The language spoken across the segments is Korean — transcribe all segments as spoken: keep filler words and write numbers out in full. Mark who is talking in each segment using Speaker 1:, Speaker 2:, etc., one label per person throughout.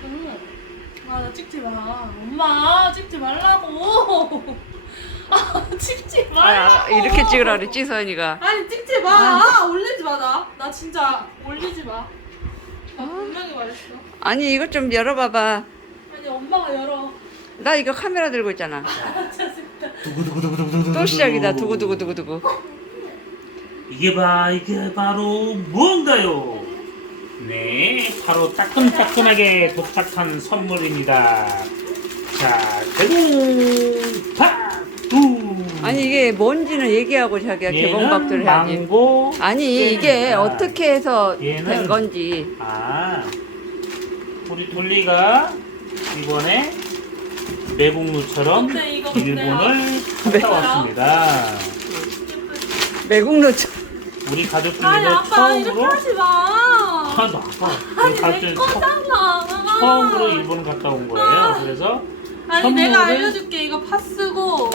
Speaker 1: 응. 아, 나 찍지 마. 엄마, 찍지 말라고. 아, 찍지
Speaker 2: 아,
Speaker 1: 말라고.
Speaker 2: 이렇게 찍으라 그랬지, 서연이가.
Speaker 1: 아니, 찍지 마. 올리지 마, 나. 나 진짜 올리지 마. 나 분명히 말했어.
Speaker 2: 아니, 이것 좀 열어봐봐.
Speaker 1: 아니, 엄마가 열어.
Speaker 2: 나 이거 카메라 들고 있잖아.
Speaker 1: 아, 진짜.
Speaker 2: 또 시작이다, 두구두구두구두구.
Speaker 3: 이게 봐, 이게 바로 뭔가요? 네, 바로 따끈따끈하게 도착한 선물입니다. 자, 개봉박두.
Speaker 2: 아니, 이게 뭔지는 얘기하고 자기가 개봉박두를
Speaker 3: 얘는
Speaker 2: 해야지.
Speaker 3: 망고.
Speaker 2: 아니, 이게
Speaker 3: 잼입니다.
Speaker 2: 어떻게 해서
Speaker 3: 얘는-
Speaker 2: 된 건지.
Speaker 3: 아, 우리 돌리가 이번에 매국노처럼
Speaker 1: 근데 이거 근데
Speaker 3: 일본을 갔다 왔습니다.
Speaker 2: 매국노
Speaker 3: 우리 가족
Speaker 1: 아니,
Speaker 3: 중에서
Speaker 1: 아빠, 이렇게
Speaker 3: 처음으로
Speaker 1: 하지 마.
Speaker 3: 아, 나 아빠. 우리
Speaker 1: 아니,
Speaker 3: 가족
Speaker 1: 내
Speaker 3: 중에 처-
Speaker 1: 거잖아.
Speaker 3: 처음으로 일본 갔다 온 거예요. 그래서
Speaker 1: 아니,
Speaker 3: 선물을-
Speaker 1: 내가 알려줄게. 이거 파스고,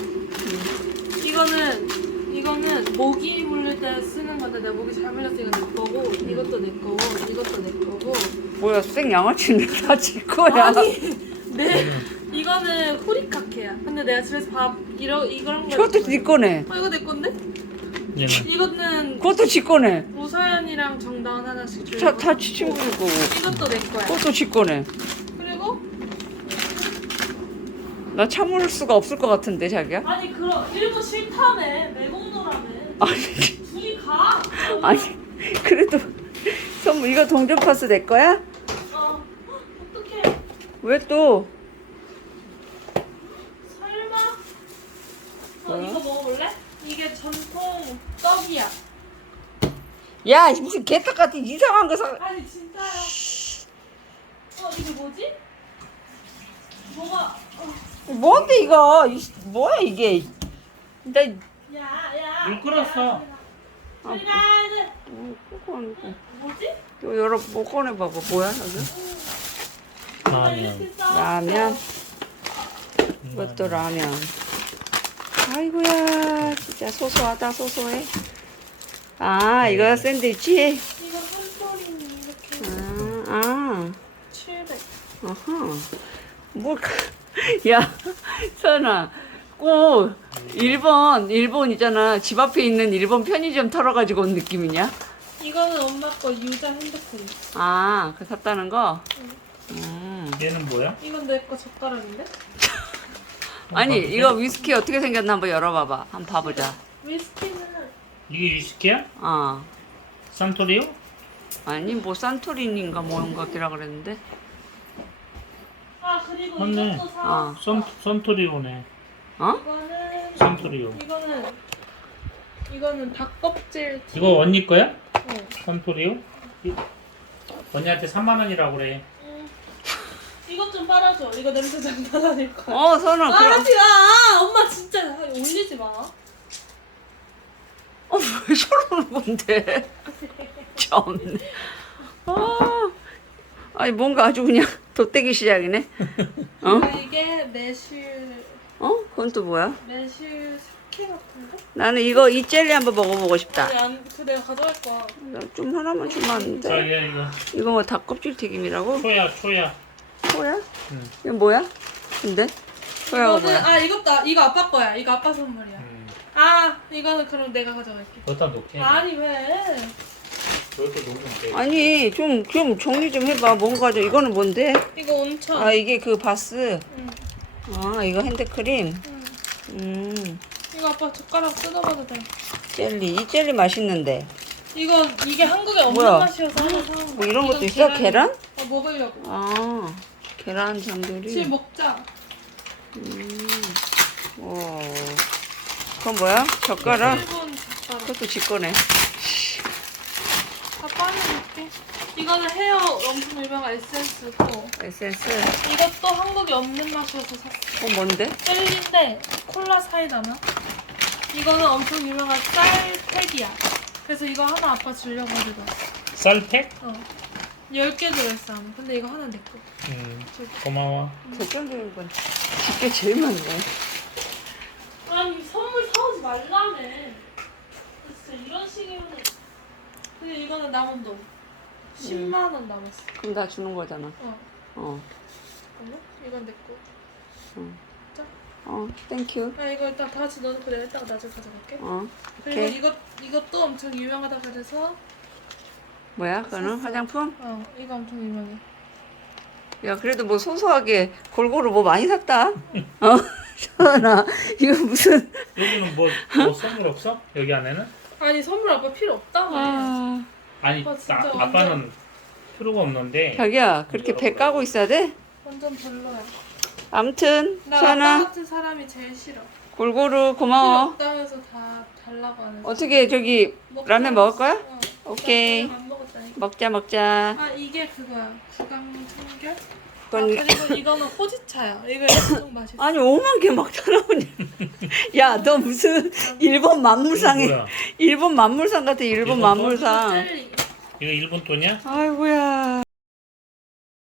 Speaker 1: 이거는, 이거는 모기 물릴 때 쓰는 건데, 내가 모기 잘 물렸어. 이거 내 거고, 이것도 내 거고, 이것도 내 거고.
Speaker 2: 뭐야, 생 양아치는 다 질 거야.
Speaker 1: 아니, 네. 이거는 호리카케야. 근데 내가 집에서 밥, 이러, 이런 거.
Speaker 2: 저것도 네 거네.
Speaker 1: 어, 이거 내 건데?
Speaker 3: 얘는
Speaker 1: 이거는
Speaker 2: 그것도 지 거네.
Speaker 1: 우서연이랑 정다은 하나씩 주고.
Speaker 2: 다, 다 친구들 거고.
Speaker 1: 이것도 내 거야.
Speaker 2: 그것도 지 거네.
Speaker 1: 그리고,
Speaker 2: 나 참을 수가 없을 것 같은데, 자기야?
Speaker 1: 아니, 그럼, 일본 싫다며. 매국노라며.
Speaker 2: 아니,
Speaker 1: 둘이 가.
Speaker 2: 아니, 그래도 선물, 이거 동전 파스 내 거야?
Speaker 1: 어, 어떡해.
Speaker 2: 왜 또?
Speaker 1: 설마? 어,
Speaker 2: 뭐야?
Speaker 1: 이거 먹어볼래? 이게 전통 떡이야.
Speaker 2: 야, 무슨 개떡 같은 이상한 거 사.
Speaker 1: 아니, 진짜야. 어, 이게 뭐지? 뭐가, 어,
Speaker 2: 뭔데, 이거? 이, 뭐야, 이게? 나,
Speaker 1: 야, 야.
Speaker 3: 물 끓었어.
Speaker 1: 우리 가야 돼.
Speaker 2: 어, 그거 아니고.
Speaker 1: 뭐지?
Speaker 2: 이거 열어, 뭐 꺼내봐봐. 뭐야, 여기?
Speaker 3: 라면.
Speaker 2: 라면. 이것도 라면. 아이고야, 진짜 소소하다, 소소해. 아, 이거 샌드위치?
Speaker 1: 이거 한 돌이니 이렇게
Speaker 2: 아, 아.
Speaker 1: 칠백.
Speaker 2: 어허. 뭘, 가- 야, 선아, 꼭, 일본, 일본 있잖아. 집 앞에 있는 일본 편의점 털어가지고 온 느낌이냐?
Speaker 1: 이거는 엄마 거 유자 핸드폰.
Speaker 2: 아, 그 샀다는 거? 음.
Speaker 3: 얘는 뭐야?
Speaker 1: 이건 내 거 젓가락인데?
Speaker 2: 아니, 이거 위스키 어떻게 생겼나 한번 열어봐봐. 한번 봐보자.
Speaker 1: 위스키는
Speaker 3: 이게 위스키야?
Speaker 2: 어.
Speaker 3: 산토리오?
Speaker 2: 아니, 뭐, 산토리니인가 뭔가 기라 그랬는데.
Speaker 1: 아 그리고
Speaker 3: 맞네.
Speaker 1: 이것도 사.
Speaker 2: 어.
Speaker 3: 선 선토리오네.
Speaker 2: 어?
Speaker 1: 이거는
Speaker 3: 산토리오.
Speaker 1: 이거는 이거는 닭껍질. 튀김.
Speaker 3: 이거 언니 거야?
Speaker 1: 응.
Speaker 3: 산토리오? 이- 언니한테 삼만 원이라고 그래.
Speaker 1: 응. 이것 좀 빨아줘. 이거 냄새 장난 아닐 거야.
Speaker 2: 어, 선아,
Speaker 1: 아,
Speaker 2: 그럼.
Speaker 1: 하지 마. 엄마 진짜 아, 올리지 마.
Speaker 2: 어, 왜 저러는 건데? 참네. 아, 아니, 뭔가 아주 그냥 돗대기 시작이네. 어?
Speaker 1: 아, 이게 매실
Speaker 2: 어? 그건 또 뭐야?
Speaker 1: 매실 사케 같은데?
Speaker 2: 나는 이거, 이 젤리 한번 먹어보고 싶다.
Speaker 1: 아니 안, 그 내가 가져갈 거야.
Speaker 2: 나 좀 하나만 주면 안
Speaker 3: 자,
Speaker 2: 돼?
Speaker 3: 얘 이거
Speaker 2: 이거 뭐 닭껍질 튀김이라고?
Speaker 3: 초야, 초야.
Speaker 2: 뭐야?
Speaker 3: 응.
Speaker 2: 이거 뭐야? 근데? 소야가
Speaker 1: 이거는
Speaker 2: 뭐야?
Speaker 1: 아 이것도 이거 아빠 거야. 이거 아빠 선물이야.
Speaker 3: 음.
Speaker 1: 아 이거는 그럼 내가 가져갈게.
Speaker 3: 거기다 놓게.
Speaker 1: 아니 왜?
Speaker 3: 저렇게 놓으면 돼.
Speaker 2: 아니, 좀, 좀 정리 좀 해봐. 뭔가 좀, 이거는 뭔데?
Speaker 1: 이거 온천.
Speaker 2: 아, 이게 그 바스.
Speaker 1: 응.
Speaker 2: 아, 이거 핸드크림.
Speaker 1: 응.
Speaker 2: 음,
Speaker 1: 이거 아빠 젓가락 뜯어봐도 돼.
Speaker 2: 젤리. 이 젤리 맛있는데.
Speaker 1: 이거 이게 한국에 없는
Speaker 2: 뭐야?
Speaker 1: 맛이어서 하나 사는 거야.
Speaker 2: 뭐 이런 것도
Speaker 1: 이건
Speaker 2: 있어?
Speaker 1: 계란이야.
Speaker 2: 계란?
Speaker 1: 어 먹으려고.
Speaker 2: 아, 계란
Speaker 1: 지금
Speaker 2: 장조림.
Speaker 1: 먹자.
Speaker 2: 음, 오. 그건 뭐야? 젓가락?
Speaker 1: 일본 젓가락.
Speaker 2: 그것도 지 거네.
Speaker 1: 아빠 하나 줄게. 이거는 헤어 엄청 유명한 에센스고
Speaker 2: 에센스.
Speaker 1: 이것도 한국에 없는 맛이어서 샀어.
Speaker 2: 어, 뭔데?
Speaker 1: 젤리인데 콜라 사이다나? 이거는 엄청 유명한 쌀팩이야. 그래서 이거 하나 아빠 주려고 가지고 왔어.
Speaker 3: 쌀팩?
Speaker 1: 어. 열 개 들어있어 아마. 근데 이거 하나 내 거.
Speaker 3: 음, 고마워.
Speaker 2: 결정적인 건 집게 제일 많네.
Speaker 1: 아니 선물 사오지 말라며. 진짜 이런 식이면. 근데 이거는 남은 돈. 십만 원 남았어.
Speaker 2: 그럼 다 주는 거잖아.
Speaker 1: 어.
Speaker 2: 어,
Speaker 1: 어머? 이건 내 거.
Speaker 2: 어, 땡큐.
Speaker 1: 아 이거 일단 다 같이 넣어놓고 내가 이따가 나중에 가져갈게.
Speaker 2: 어,
Speaker 1: 그리고
Speaker 2: 오케이.
Speaker 1: 이것 이것도 엄청 유명하다 그래서
Speaker 2: 뭐야, 그거는
Speaker 1: 샀어.
Speaker 2: 화장품?
Speaker 1: 어 이거 엄청 유명해.
Speaker 2: 야, 그래도 뭐 소소하게 골고루 뭐 많이 샀다. 어, 서연아, 이거 무슨.
Speaker 3: 여기는 뭐, 뭐 선물 없어? 여기 안에는?
Speaker 1: 아니 선물 아빠 필요 없다고.
Speaker 2: 아,
Speaker 3: 아니
Speaker 1: 아빠 진짜
Speaker 3: 나,
Speaker 1: 완전-
Speaker 3: 아빠는 필요가 없는데
Speaker 2: 자기야, 그렇게 배 까고 있어야 돼?
Speaker 1: 완전 별로야.
Speaker 2: 아무튼,
Speaker 1: 나 아빠
Speaker 2: 서연아,
Speaker 1: 같은 사람이 제일 싫어.
Speaker 2: 골고루
Speaker 1: 필요
Speaker 2: 고마워.
Speaker 1: 없다면서 다 달라고 하는.
Speaker 2: 어떻게, 저기,
Speaker 1: 먹자.
Speaker 2: 라면 먹을 거야?
Speaker 1: 어.
Speaker 2: 오케이.
Speaker 1: 나 라면 안 먹었다니까.
Speaker 2: 먹자, 먹자.
Speaker 1: 아 이게 그거야. 구강 청결. 아,
Speaker 2: 그건,
Speaker 1: 그리고 이거는 호지차야. 이거 엄청 맛있어.
Speaker 2: 아니, 오만 개 막 따라오냐. 야, 너 무슨 일본 만물상에,
Speaker 3: 뭐야?
Speaker 2: 일본 만물상 같아, 일본
Speaker 3: 일본 돈?
Speaker 2: 만물상.
Speaker 1: 젤리.
Speaker 3: 이거 일본 돈이야?
Speaker 2: 아이고야.